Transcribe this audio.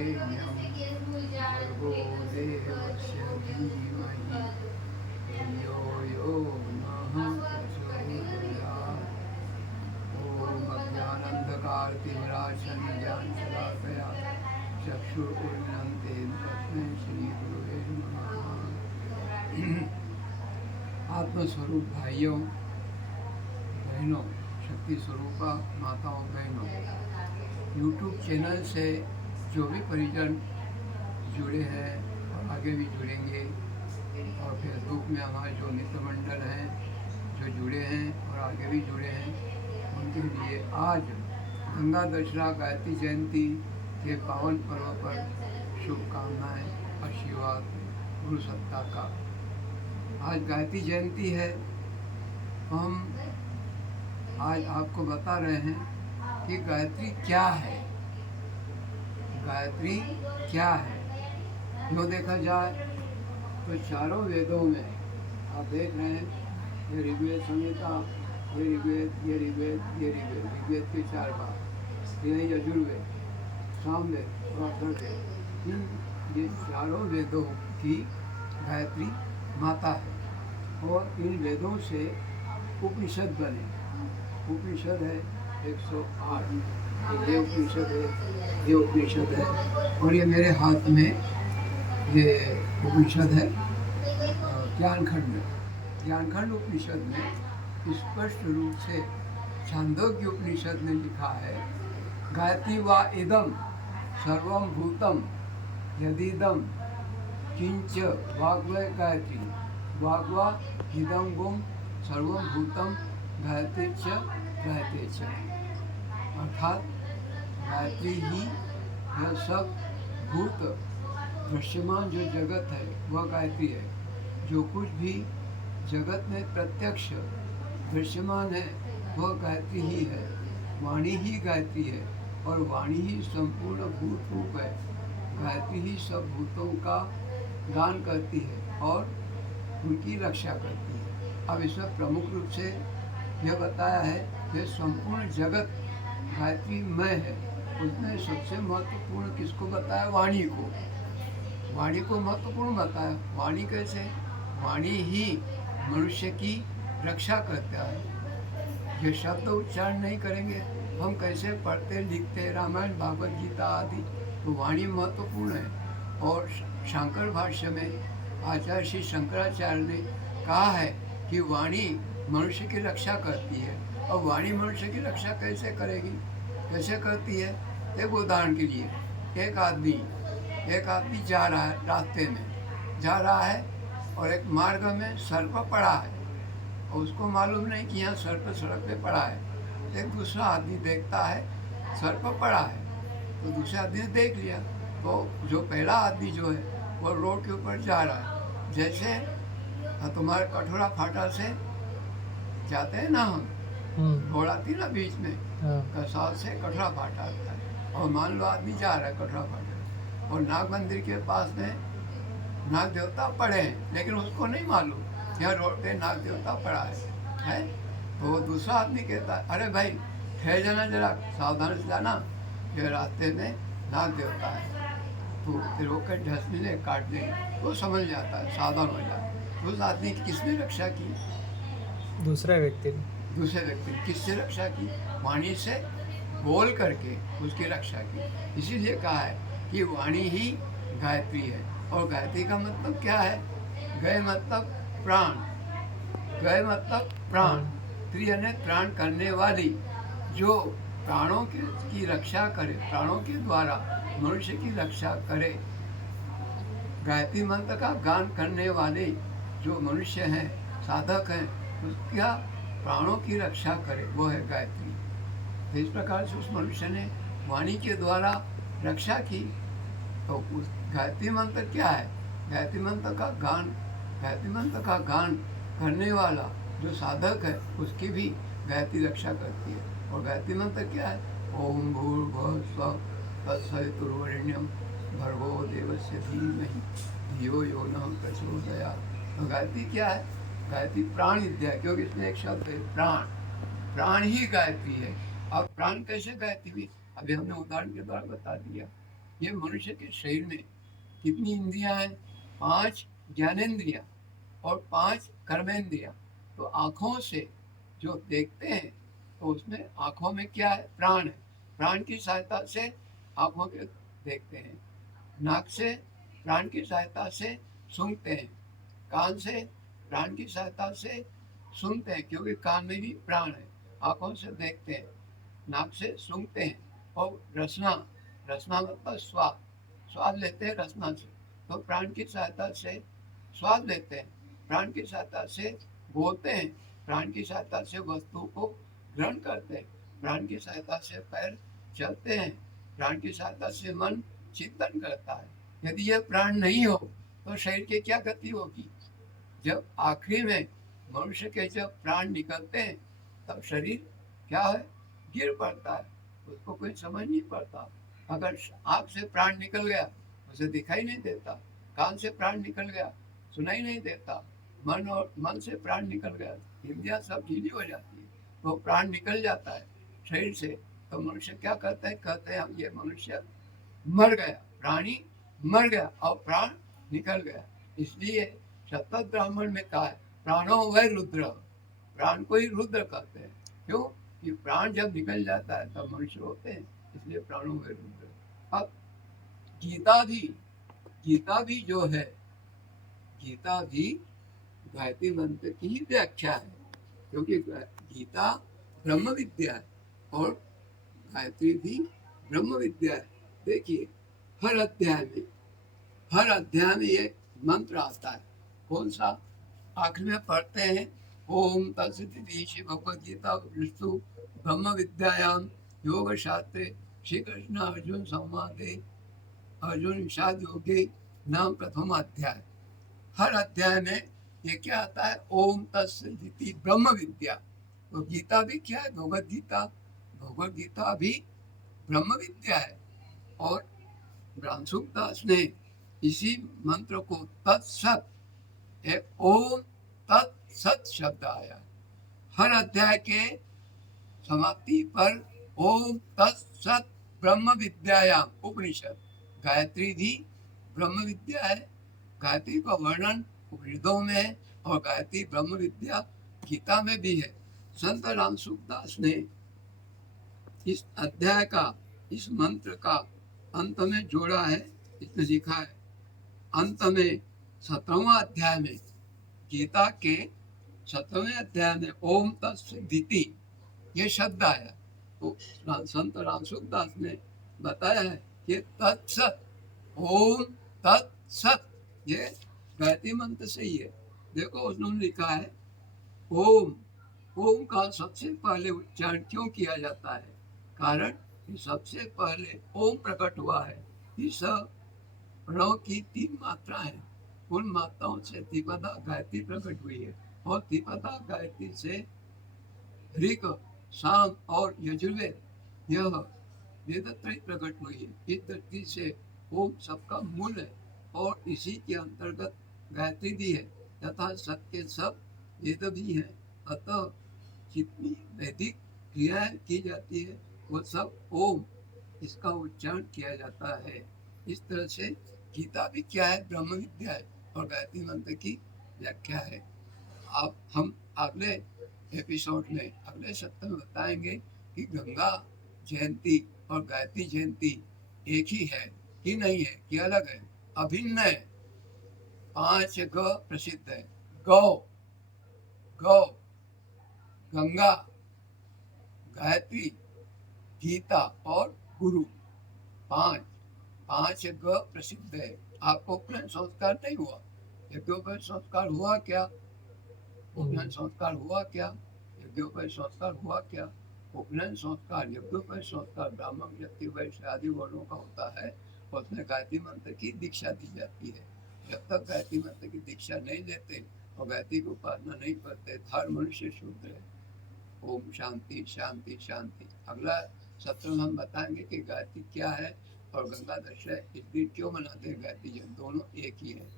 वरेण्यं भर्गो देवस्य धीमहि धियो यो नः प्रचोदयात्। ॐ अज्ञानन्धकारतिमिराच्छन्न ज्ञानशलाकया चक्षुरुन्मिलितं तस्मै श्रीगुरुवे नमः। आत्मस्वरूप भाइयों बहनों, शक्ति स्वरूपा माताओं बहनों, यूट्यूब चैनल से जो भी परिजन जुड़े हैं और आगे भी जुड़ेंगे, और फेसबुक में हमारे जो मित्र मंडल हैं जो जुड़े हैं और आगे भी जुड़े हैं, उनके लिए आज गंगा दशहरा गायत्री जयंती के पावन पर्व पर शुभकामनाएं, आशीर्वाद गुरु सत्ता का। आज गायत्री जयंती है। हम आज आपको बता रहे हैं कि गायत्री क्या है। गायत्री क्या है? जो देखा जाए तो चारों वेदों में आप देख रहे हैं, ये ऋग्वेद संहिता, ये ऋग्वेद, ये ऋग्वेद, ये ऋग्वेद, ऋग्वेद के 4 भाग, ये यजुर्वेद, सामवेद और अथर्ववेद। ये चारों वेदों की गायत्री माता है। और इन वेदों से उपनिषद बने। उपनिषद है 108, ये उपनिषद है, ये उपनिषद है। और ये मेरे हाथ में ये उपनिषद है ज्ञानखंड। ज्ञानखंड उपनिषद में स्पष्ट रूप से छांदोग्य उपनिषद ने लिखा है, गायत्री वा इदम सर्वं भूतम यदिदम किंच वाग्वय गायत्री वाग्वा इदं गुम सर्वं भूतम गायत्री च गायत्री च। अर्थात गायत्री ही यह सब भूत दृश्यमान जो जगत है वह गायत्री है। जो कुछ भी जगत में प्रत्यक्ष दृश्यमान है वह गायत्री ही है। वाणी ही गायत्री है और वाणी ही संपूर्ण भूत रूप है। गायत्री ही सब भूतों का गान करती है और उनकी रक्षा करती है। अब इसमें प्रमुख रूप से यह बताया है कि संपूर्ण जगत गायत्री मय है। उसमें सबसे महत्वपूर्ण किसको बताया? वाणी को। वाणी को महत्वपूर्ण बताया। वाणी कैसे? वाणी ही मनुष्य की रक्षा करता है। ये शब्द उच्चारण नहीं करेंगे, हम कैसे पढ़ते लिखते रामायण भागवत गीता आदि, तो वाणी महत्वपूर्ण है। और शंकर भाष्य में आचार्य श्री शंकराचार्य ने कहा है कि वाणी मनुष्य की रक्षा करती है। और वाणी मनुष्य की रक्षा कैसे करेगी? कैसे करती है? एक उदाहरण के लिए, एक आदमी जा रहा है, रास्ते में जा रहा है और एक मार्ग में सर्प पड़ा है और उसको मालूम नहीं कि यहाँ सर्प सड़क पे पड़ा है। एक दूसरा आदमी देखता है सर्प पड़ा है, तो दूसरे आदमी ने देख लिया, तो जो पहला आदमी जो है वो रोड के ऊपर जा रहा है। जैसे तुम्हारे कठोरा फाटा से जाते हैं ना हम, रोड आती ना बीच में, कसाल से कठोरा फाटा आता है। और मान लो आदमी जा रहा है कठोरा फाटा और नाग मंदिर के पास में नाग देवता पड़े हैं, लेकिन उसको नहीं मालूम यहाँ रोड पे नाग देवता पड़ा है। तो वो दूसरा आदमी कहता है, अरे भाई ठहर जाना, जरा सावधान से जाना, ये रास्ते में नाग देवता है। तो फिर वो कहीं ढसने ले, काट देंगे, वो समझ जाता है, सावधान हो जाता है। उस आदमी की किसने रक्षा की? दूसरे व्यक्ति ने किससे रक्षा की? वाणी से बोल करके उसकी रक्षा की। इसीलिए कहा है कि वाणी ही गायत्री है। और गायत्री का मतलब क्या है? गय मतलब प्राण, गय मतलब प्राण, त्रि यानी प्राण करने वाली, जो प्राणों की रक्षा करे, प्राणों के द्वारा मनुष्य की रक्षा करे। गायत्री मंत्र का गान करने वाले जो मनुष्य हैं, साधक हैं, उसका प्राणों की रक्षा करे, वो है गायत्री। तो इस प्रकार से उस मनुष्य ने वाणी के द्वारा रक्षा की। तो उस गायत्री मंत्र क्या है? गायत्री मंत्र का गान करने वाला जो साधक है उसकी भी गायत्री रक्षा करती है। और गायत्री मंत्र क्या है? ओम भूर्भुवः स्वः तत्सवितुर्वरेण्यं भर्गो देवस्य धीमहि धियो यो नः प्रचोदयात्। तो गायत्री क्या है? गायत्री प्राण विद्या है, क्योंकि इसमें एक शब्द है प्राण। प्राण ही गायत्री है। अब प्राण कैसे गायत्री हुई? अभी हमने उदाहरण के द्वारा बता दिया। ये मनुष्य के शरीर में कितनी इंद्रियां हैं? 5 ज्ञानेंद्रियां और 5 कर्मेंद्रियां। तो आँखों से जो देखते हैं तो उसमें आँखों में क्या है? प्राण है। प्राण की सहायता से आँखों के देखते हैं। नाक से प्राण की सहायता से सूंघते हैं। कान से प्राण की सहायता से सुनते हैं, क्योंकि कान में भी प्राण है। आँखों से देखते हैं, नाक से सूंघते हैं। और रसना, रसना मतलब स्वाद, स्वाद लेते हैं रसना से। तो प्राण की सहायता से स्वाद लेते हैं, प्राण की सहायता से बोलते हैं, प्राण की सहायता से वस्तु को ग्रहण करते हैं, प्राण की सहायता से पैर चलते हैं, प्राण की सहायता से मन चिंतन करता है। यदि यह प्राण नहीं हो तो शरीर की क्या गति होगी? जब आखिरी में मनुष्य के जब प्राण निकलते हैं तब शरीर क्या है? गिर पड़ता है, उसको कोई समझ नहीं पड़ता। अगर आँख से प्राण निकल गया, उसे दिखाई नहीं देता। कान से प्राण निकल गया, सुनाई नहीं देता। मन से प्राण निकल गया, इंद्रियां सब ढीली हो जाती है, तो प्राण निकल जाता है शरीर से। तो मनुष्य क्या करते हैं? कहते हैं हम ये मनुष्य मर गया, प्राणी मर गया और प्राण निकल गया। इसलिए शतपथ ब्राह्मण में कहा है प्राणो वै रुद्र, प्राण को ही रुद्र कहते हैं। क्यों? कि प्राण जब निकल जाता है तब मनुष्य होते हैं, इसलिए प्राणो वै रुद्र। अब गीता भी, गीता भी जो है, गीता भी गायत्री मंत्र की ही व्याख्या है, क्योंकि गीता ब्रह्म विद्या है और गायत्री भी ब्रह्म विद्या है। देखिए हर अध्याय में, हर अध्याय में ये मंत्र आता है। कौन सा? आखिर में पढ़ते हैं ओम तत्सदिति श्री भगवद गीता उपनिषदु ब्रह्म विद्यायाम योग शास्त्रे श्री कृष्ण अर्जुन संवादे अर्जुन विषाद योगे नाम प्रथम अध्याय। हर अध्याय में ये क्या आता है? ओम तत्सदिति ब्रह्म विद्या। तो गीता भी क्या है? भगवद गीता, भगवद गीता भी ब्रह्म विद्या है। और ब्रह्मसुख दास ने इसी मंत्र को तत्सत, ओम तत्सत शब्द आया। हर अध्याय के समाप्ति पर ओम तत्सत ब्रह्म विद्यायाम उपनिषद। गायत्री भी ब्रह्म विद्या है, गायत्री का वर्णन उपनिषदों में है और गायत्री ब्रह्म विद्या गीता में भी है। संत राम सुखदास ने इस अध्याय का, इस मंत्र का अंत में जोड़ा है। इसमें लिखा है अंत में 17वां अध्याय में, गीता के 17वें अध्याय में ओम तत्सदिति ये शब्द आया। तो संत राम सुखदास ने बताया है कि तत्सत, ओम तत्सत ये गायत्री मंत्र से ही है। देखो उन्होंने लिखा है ओम, ओम का सबसे पहले उच्चारण क्यों किया जाता है? कारण कि सबसे पहले ओम प्रकट हुआ है। इस प्रणव की 3 मात्राएं हैं, उन मात्राओं से त्रिपदा गायत्री प्रकट हुई है और त्रिपदा गायत्री से ऋक, साम और यजुर्वेद यह वेदत्रय प्रकट हुई है। इस दृष्टि से ओम सबका मूल है और इसी के अंतर्गत गायत्री भी है तथा सत्य सब वेद भी है। अतः जितनी वैदिक क्रियाएं की जाती है वो सब ओम इसका उच्चारण किया जाता है। इस तरह से गीता भी क्या है? ब्रह्म विद्या है और गायत्री मंत्र की व्याख्या है। अब हम अगले एपिसोड में, अगले सप्ताह में बताएंगे कि गंगा जयंती और गायत्री जयंती एक ही है कि नहीं है, कि अलग है, अभिन्न है। 5 ग प्रसिद्ध है, गौ, गौ, गंगा, गायत्री, गीता और गुरु। 5 ग प्रसिद्ध है। आपको उपनयन संस्कार नहीं हुआ? यज्ञोपवीत संस्कार हुआ क्या? उपनयन संस्कार हुआ क्या? यज्ञोपवीत संस्कार हुआ क्या? उपनयन संस्कार, यज्ञोपवीत संस्कार ब्राह्मण, व्यक्ति, वैश्य आदि वर्णों का होता है और उसमें गायत्री मंत्र की दीक्षा दी जाती है। जब तक गायत्री मंत्र की दीक्षा नहीं लेते और गायत्री की उपासना नहीं करते हर मनुष्य शूद्र है। ओम शांति शांति शांति। अगला सत्र में हम बताएंगे कि गायत्री क्या है और गंगा दशहरा इस दिन क्यों मनाते हैं। गायत्री जन दोनों एक ही है।